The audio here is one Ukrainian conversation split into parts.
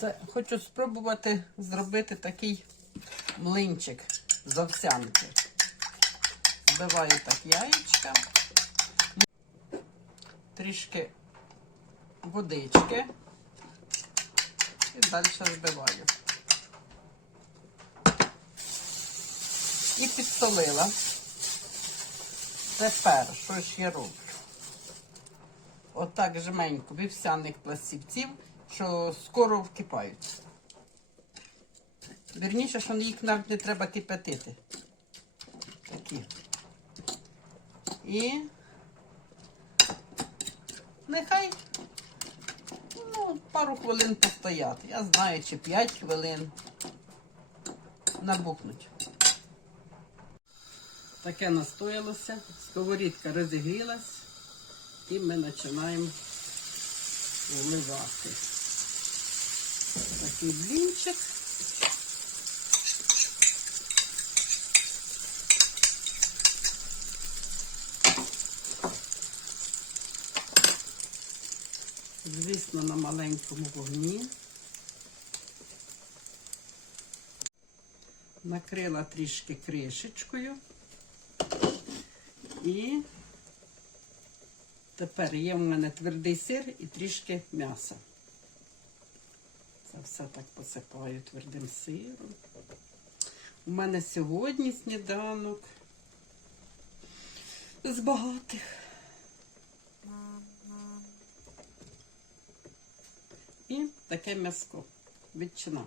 Це хочу спробувати зробити такий млинчик з овсянки. Збиваю так яєчка, трішки водички і далі збиваю. І підсолила. Тепер, що ж я роблю? Отак жменьку вівсяних пластівців, що скоро вкипають. Вірніше, що їх навіть не треба кипятити. Такі. І нехай ну, пару хвилин постоять. Я знаю, чи 5 хвилин набухнуть. Таке настоялося, сковорідка розігрілась, і ми починаємо вливати. Такий блінчик. Звісно, на маленькому вогні. Накрила трішки кришечкою. І тепер є в мене твердий сир і трішки м'яса. Це все так посипаю твердим сиром. У мене сьогодні сніданок з багатих. І таке м'яско. Ветчина.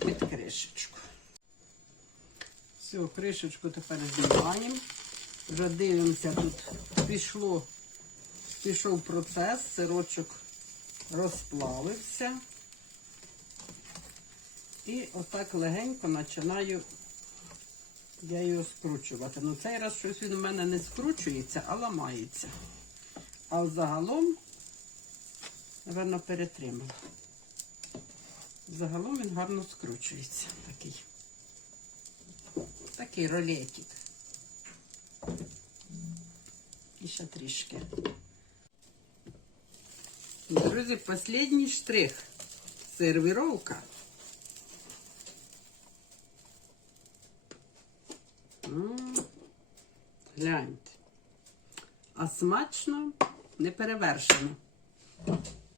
Під кришечку. Все, кришечку тепер знімаємо. Вже дивимося, тут пішло, пішов процес, сирочок розплавився. І отак легенько починаю я його скручувати. Ну цей раз щось він у мене не скручується, а ламається. А загалом, напевно, перетримала. Загалом він гарно скручується. Такий. Такий ролетик. І ще трішки. Друзі, останній штрих. Сервіровка. М, Гляньте. А смачно не перевершено.